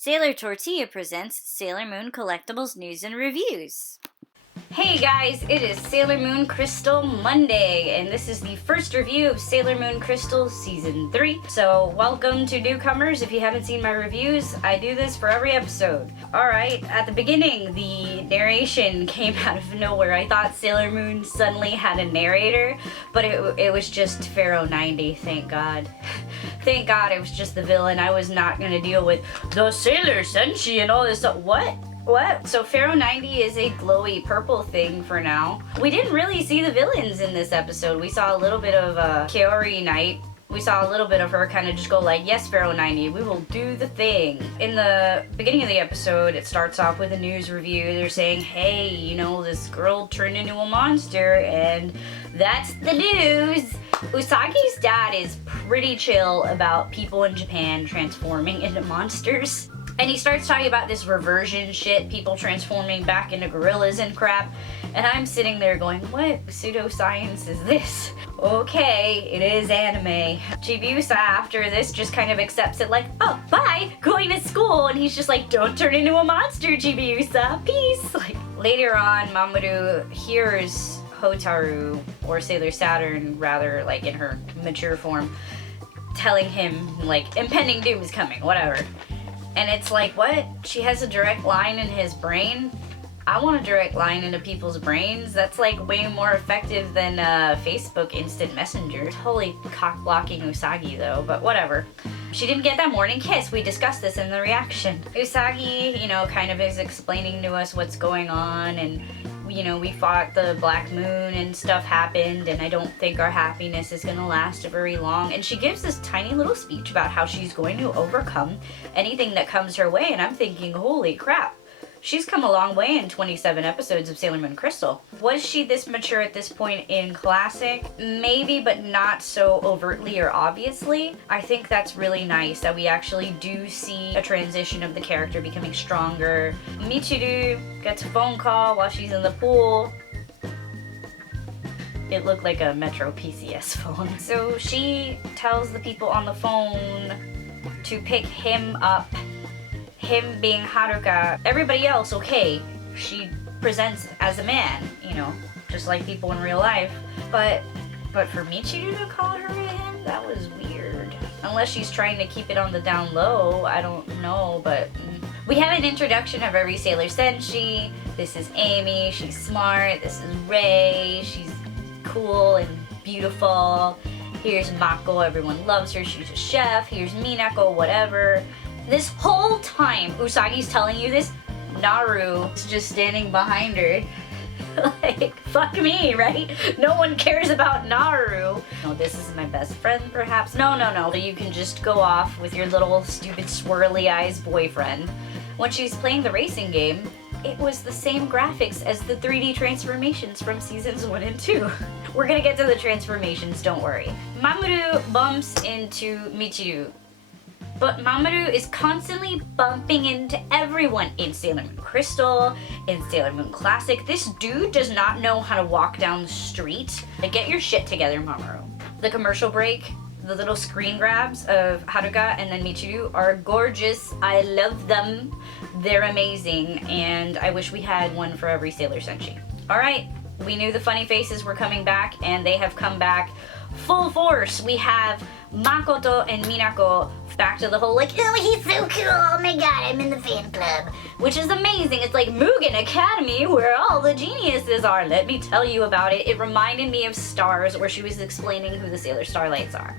Sailor Tortilla presents Sailor Moon Collectibles News and Reviews. Hey guys, it is Sailor Moon Krystal Monday, and this is the first review of Sailor Moon Krystal Season 3. So, welcome to newcomers. If you haven't seen my reviews, I do this for every episode. Alright, at the beginning, the narration came out of nowhere. I thought Sailor Moon suddenly had a narrator, but it was just Pharaoh 90, thank God. Thank God it was just the villain. I was not going to deal with the Sailor Senshi and all this stuff. What? So Pharaoh 90 is a glowy purple thing for now. We didn't really see the villains in this episode. We saw a little bit of Kaori Knight. We saw a little bit of her kind of just go like, yes, Pharaoh 90, we will do the thing. In the beginning of the episode, it starts off with a news review. They're saying, hey, you know, this girl turned into a monster, and that's the news. Usagi's dad is pretty chill about people in Japan transforming into monsters. And he starts talking about this reversion shit, people transforming back into gorillas and crap. And I'm sitting there going, what pseudoscience is this? Okay, it is anime. Chibiusa after this just kind of accepts it like, oh, bye, going to school. And he's just like, don't turn into a monster, Chibiusa, peace. Like, later on, Mamoru hears Hotaru, or Sailor Saturn rather, like in her mature form, telling him like impending doom is coming, whatever. And it's like, what? She has a direct line in his brain? I want a direct line into people's brains. That's like way more effective than Facebook Instant Messenger. Totally cock-blocking Usagi though, but whatever. She didn't get that morning kiss. We discussed this in the reaction. Usagi, you know, kind of is explaining to us what's going on, and you know, we fought the Black Moon and stuff happened, and I don't think our happiness is gonna last very long. And she gives this tiny little speech about how she's going to overcome anything that comes her way, and I'm thinking, holy crap. She's come a long way in 27 episodes of Sailor Moon Krystal. Was she this mature at this point in Classic? Maybe, but not so overtly or obviously. I think that's really nice that we actually do see a transition of the character becoming stronger. Michiru gets a phone call while she's in the pool. It looked like a Metro PCS phone. So she tells the people on the phone to pick him up. Him being Haruka, everybody else, okay, she presents as a man, you know, just like people in real life. But for Michiru to call her him, that was weird. Unless she's trying to keep it on the down low, I don't know, but... We have an introduction of every Sailor Senshi. This is Amy, she's smart. This is Rei, she's cool and beautiful. Here's Mako, everyone loves her, she's a chef. Here's Minako, whatever. This whole time Usagi's telling you this, Naru is just standing behind her. Like, fuck me, right? No one cares about Naru. No, this is my best friend, perhaps. No. So you can just go off with your little stupid swirly eyes boyfriend. When she's playing the racing game, it was the same graphics as the 3D transformations from seasons 1 and 2. We're gonna get to the transformations, don't worry. Mamoru bumps into Michiru. But Mamoru is constantly bumping into everyone in Sailor Moon Krystal, in Sailor Moon Classic. This dude does not know how to walk down the street. Like, get your shit together, Mamoru. The commercial break, the little screen grabs of Haruka and then Michiru are gorgeous. I love them. They're amazing, and I wish we had one for every Sailor Senshi. Alright, we knew the funny faces were coming back, and they have come back full force. We have Makoto and Minako back to the whole like, oh, he's so cool, oh my god, I'm in the fan club, which is amazing. It's like Mugen Academy where all the geniuses are. Let me tell you about it. It reminded me of Stars, where she was explaining who the Sailor Starlights are.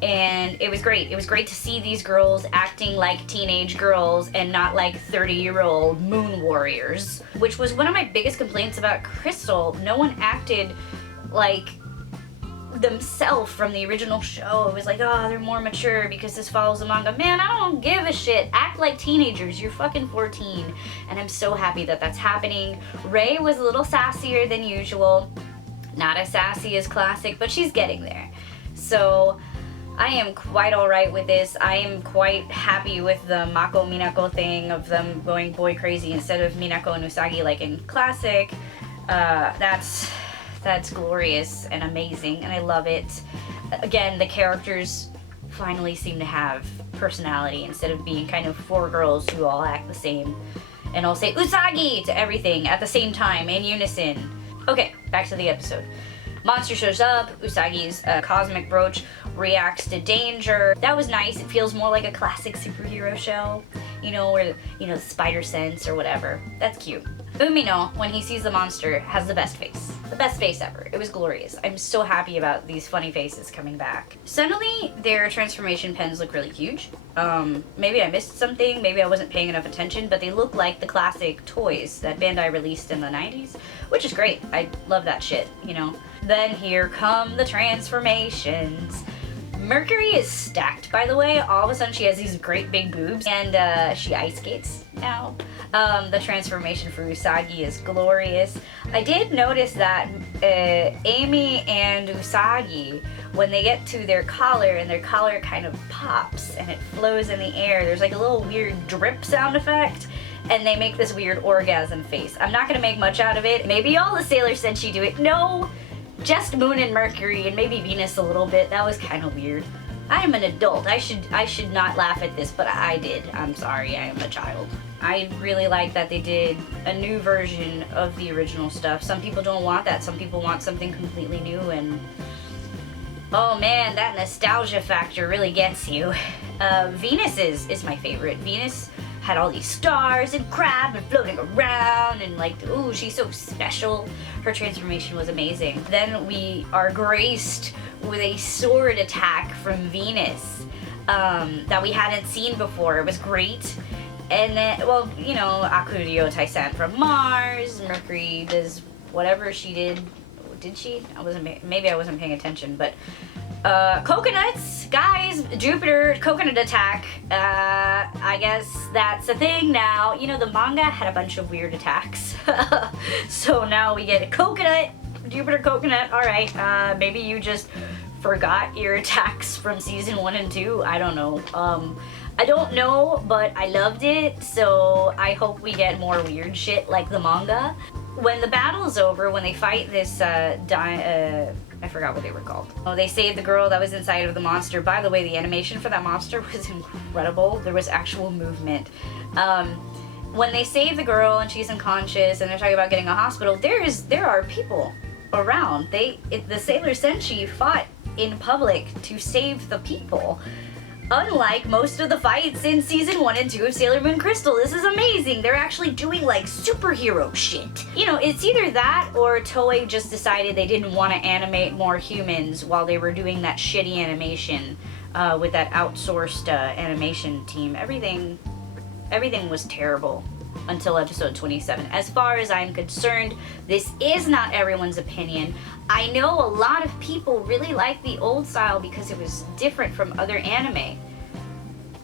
And it was great. It was great to see these girls acting like teenage girls and not like 30-year-old moon warriors, which was one of my biggest complaints about Krystal. No one acted like themselves from the original show. It was like, oh, they're more mature because this follows the manga. Man, I don't give a shit. Act like teenagers. You're fucking 14. And I'm so happy that that's happening. Rei was a little sassier than usual. Not as sassy as Classic, but she's getting there. So I am quite alright with this. I am quite happy with the Mako Minako thing of them going boy crazy instead of Minako and Usagi like in Classic. That's glorious and amazing, and I love it. Again, the characters finally seem to have personality instead of being kind of 4 girls who all act the same and all say Usagi to everything at the same time in unison. Okay, back to the episode. Monster shows up, Usagi's cosmic brooch reacts to danger. That was nice. It feels more like a classic superhero show, you know, where, you know, the spider sense or whatever. That's cute. Umino, when he sees the monster, has the best face. The best face ever. It was glorious. I'm so happy about these funny faces coming back. Suddenly, their transformation pens look really huge. Maybe I missed something, maybe I wasn't paying enough attention, but they look like the classic toys that Bandai released in the 90s, which is great. I love that shit, you know. Then here come the transformations. Mercury is stacked, by the way. All of a sudden she has these great big boobs, and she ice skates now. The transformation for Usagi is glorious. I did notice that Amy and Usagi, when they get to their collar, and their collar kind of pops and it flows in the air, there's like a little weird drip sound effect, and they make this weird orgasm face. I'm not gonna make much out of it. Maybe all the Sailor Senshi do it. No! Just Moon and Mercury, and maybe Venus a little bit. That was kind of weird. I am an adult. I should not laugh at this, but I did. I'm sorry, I am a child. I really like that they did a new version of the original stuff. Some people don't want that. Some people want something completely new, and oh man, that nostalgia factor really gets you. Venus is my favorite. Venus had all these stars and crab and floating around, and like, ooh, she's so special. Her transformation was amazing. Then we are graced with a sword attack from Venus that we hadn't seen before. It was great. And then, well, you know, Akurio Taisan from Mars. Mercury does whatever she did. Did she? Maybe I wasn't paying attention, but coconuts, guys, Jupiter coconut attack. I guess that's a thing now. You know, the manga had a bunch of weird attacks. So now we get a coconut, Jupiter coconut. All right, maybe you just forgot your attacks from season 1 and 2. I don't know. I don't know, but I loved it, so I hope we get more weird shit like the manga. When the battle's over, when they fight this, I forgot what they were called. Oh, they saved the girl that was inside of the monster. By the way, the animation for that monster was incredible. There was actual movement. When they save the girl and she's unconscious and they're talking about getting a hospital, there are people around. The Sailor Senshi fought in public to save the people. Unlike most of the fights in season 1 and 2 of Sailor Moon Krystal. This is amazing. They're actually doing like superhero shit. You know, it's either that or Toei just decided they didn't want to animate more humans while they were doing that shitty animation with that outsourced animation team. Everything was terrible until episode 27. As far as I'm concerned, this is not everyone's opinion. I know a lot of people really like the old style because it was different from other anime.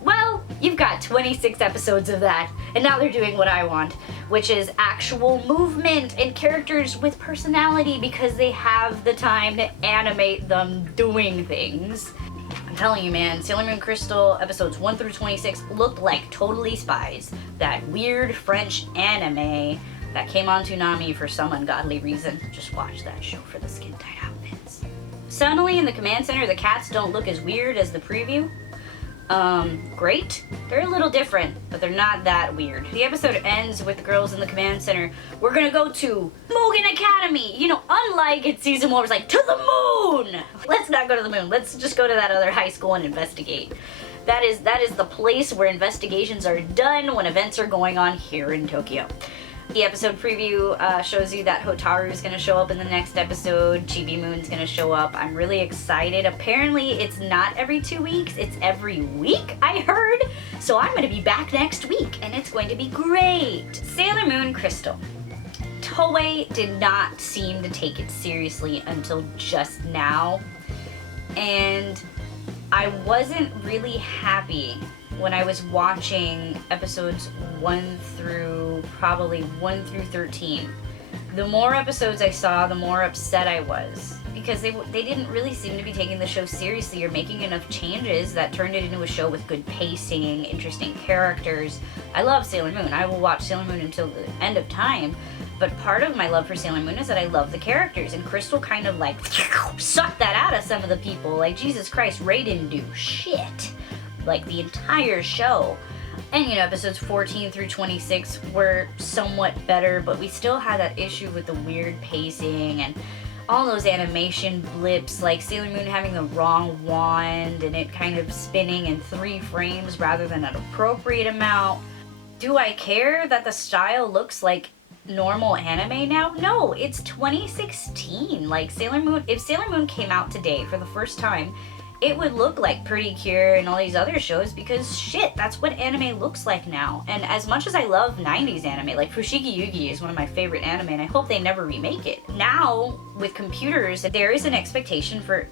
Well, you've got 26 episodes of that, and now they're doing what I want, which is actual movement and characters with personality because they have the time to animate them doing things. I'm telling you, man, Sailor Moon Krystal episodes 1 through 26 looked like Totally Spies, that weird French anime that came on Toonami for some ungodly reason. Just watch that show for the skin-tight outfits. Suddenly in the command center, the cats don't look as weird as the preview. Great. They're a little different, but they're not that weird. The episode ends with the girls in the command center. We're gonna go to Mugen Academy! You know, unlike in season 1, it was like, to the moon! Let's not go to the moon. Let's just go to that other high school and investigate. That is the place where investigations are done when events are going on here in Tokyo. The episode preview shows you that Hotaru is going to show up in the next episode. Chibi Moon's going to show up. I'm really excited. Apparently, it's not every 2 weeks. It's every week, I heard. So I'm going to be back next week, and it's going to be great. Sailor Moon Krystal. Toei did not seem to take it seriously until just now. And I wasn't really happy when I was watching episodes 1 through 13. The more episodes I saw, the more upset I was. Because they didn't really seem to be taking the show seriously or making enough changes that turned it into a show with good pacing, interesting characters. I love Sailor Moon. I will watch Sailor Moon until the end of time. But part of my love for Sailor Moon is that I love the characters, and Krystal kind of like sucked that out of some of the people. Like, Jesus Christ, Ray didn't do shit. Like, the entire show. And, you know, episodes 14 through 26 were somewhat better, but we still had that issue with the weird pacing and all those animation blips, like Sailor Moon having the wrong wand and it kind of spinning in 3 frames rather than an appropriate amount. Do I care that the style looks like normal anime now? No, it's 2016. Like, Sailor Moon, if Sailor Moon came out today for the first time, it would look like Pretty Cure and all these other shows because shit, that's what anime looks like now. And as much as I love 90s anime, like Fushigi Yugi is one of my favorite anime and I hope they never remake it. Now, with computers, there is an expectation for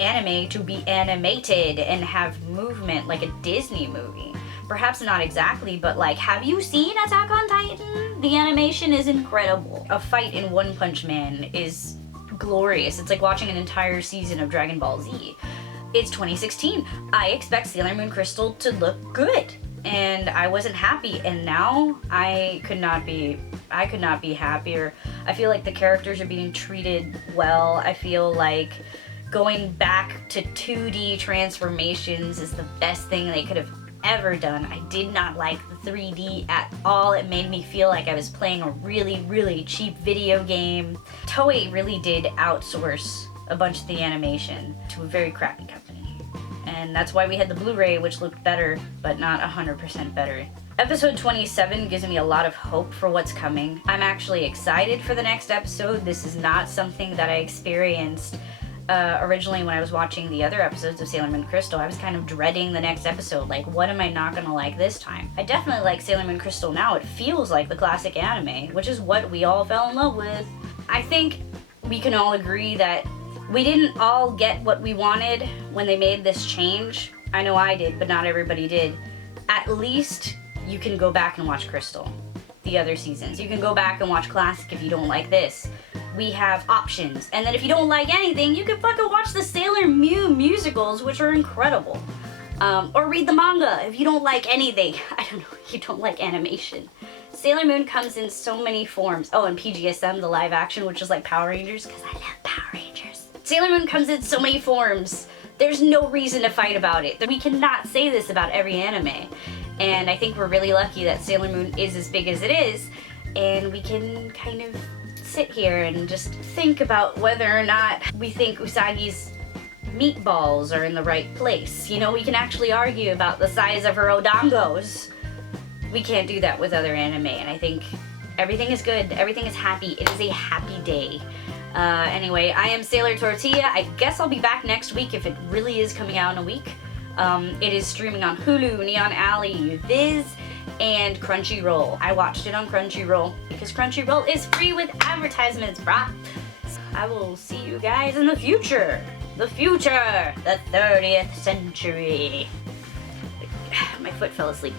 anime to be animated and have movement like a Disney movie. Perhaps not exactly, but like, have you seen Attack on Titan? The animation is incredible. A fight in One Punch Man is glorious. It's like watching an entire season of Dragon Ball Z. It's 2016. I expect Sailor Moon Krystal to look good. And I wasn't happy, and now I could not be happier. I feel like the characters are being treated well. I feel like going back to 2D transformations is the best thing they could have ever done. I did not like the 3D at all. It made me feel like I was playing a really, really cheap video game. Toei really did outsource a bunch of the animation to a very crappy company. And that's why we had the Blu-ray, which looked better, but not 100% better. Episode 27 gives me a lot of hope for what's coming. I'm actually excited for the next episode. This is not something that I experienced originally when I was watching the other episodes of Sailor Moon Krystal. I was kind of dreading the next episode, like, what am I not gonna like this time? I definitely like Sailor Moon Krystal now. It feels like the classic anime, which is what we all fell in love with. I think we can all agree that we didn't all get what we wanted when they made this change. I know I did, but not everybody did. At least you can go back and watch Krystal, the other seasons. You can go back and watch Classic if you don't like this. We have options. And then if you don't like anything, you can fucking watch the Sailor Moon musicals, which are incredible. Or read the manga if you don't like anything. I don't know, you don't like animation. Sailor Moon comes in so many forms. Oh, and PGSM, the live action, which is like Power Rangers, because I love Power Rangers. Sailor Moon comes in so many forms. There's no reason to fight about it. We cannot say this about every anime. And I think we're really lucky that Sailor Moon is as big as it is, and we can kind of sit here and just think about whether or not we think Usagi's meatballs are in the right place. You know, we can actually argue about the size of her odongos. We can't do that with other anime, and I think everything is good. Everything is happy. It is a happy day. Anyway, I am Sailor Tortilla. I guess I'll be back next week if it really is coming out in a week. It is streaming on Hulu, Neon Alley, Viz, and Crunchyroll. I watched it on Crunchyroll because Crunchyroll is free with advertisements, brah. I will see you guys in the future. The future! The 30th century. My foot fell asleep.